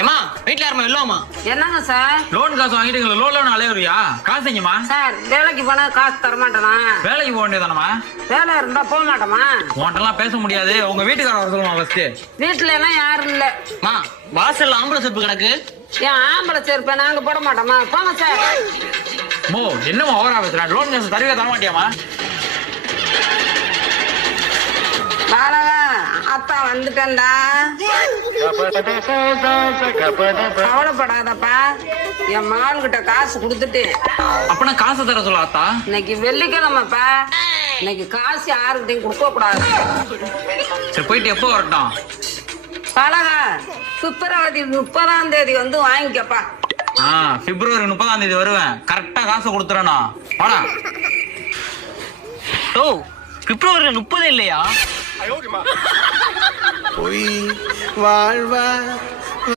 ஏமா வீட்டுல யாருமா இல்லம்மா? என்னங்க சார்? லோன் காசு வாங்கிட்டு லோன் அலையறியா? காசுங்கம்மா. சார் வேலைக்கு போனா காசு தர மாட்டேனா? வேலைக்கு போக வேண்டியதானமா? வேலை இருந்தா போக மாட்டோமா? உன்ட்டெல்லாம் பேச முடியாது. உங்க வீட்டுக்காரர் வர சொல்லுமா ஃபர்ஸ்ட். வீட்டுல எல்லாம் யாரும் இல்ல. மா வாசல்ல ஆம்பளை செருப்பு கிடக்கு. ஏன் ஆம்பளை சேர்ப்ப நாங்க போட மாட்டோமா? போங்க சார். மோ என்னமா ஓவரா பேசுற? லோன் காசு தரவே தர மாட்டியாமா? பாலவா அத்தா வந்துட்டேன்டா. கவலைப்படாதப்பா, என் மகன்கிட்ட காசு கொடுத்துட்டு. அப்பனா காசு தர சொல்ல அத்தா. இன்னைக்கு வெள்ளிக்கிழமைப்பா, இன்னைக்கு காசு யாருக்கிட்டையும் கொடுக்க கூடாது. சரி போயிட்டு எப்போ வரட்டும்? பழகா பிப்ரவரி 30ஆம் தேதி வந்து வாங்கிக்கப்பா. பிப்ரவரி 30ஆம் தேதி வருவேன். கரெக்டா காசு கொடுத்துறேனா? வாடா. ஓ பிப்ரவரி 30 இல்லையா? பொய் வாழ்வா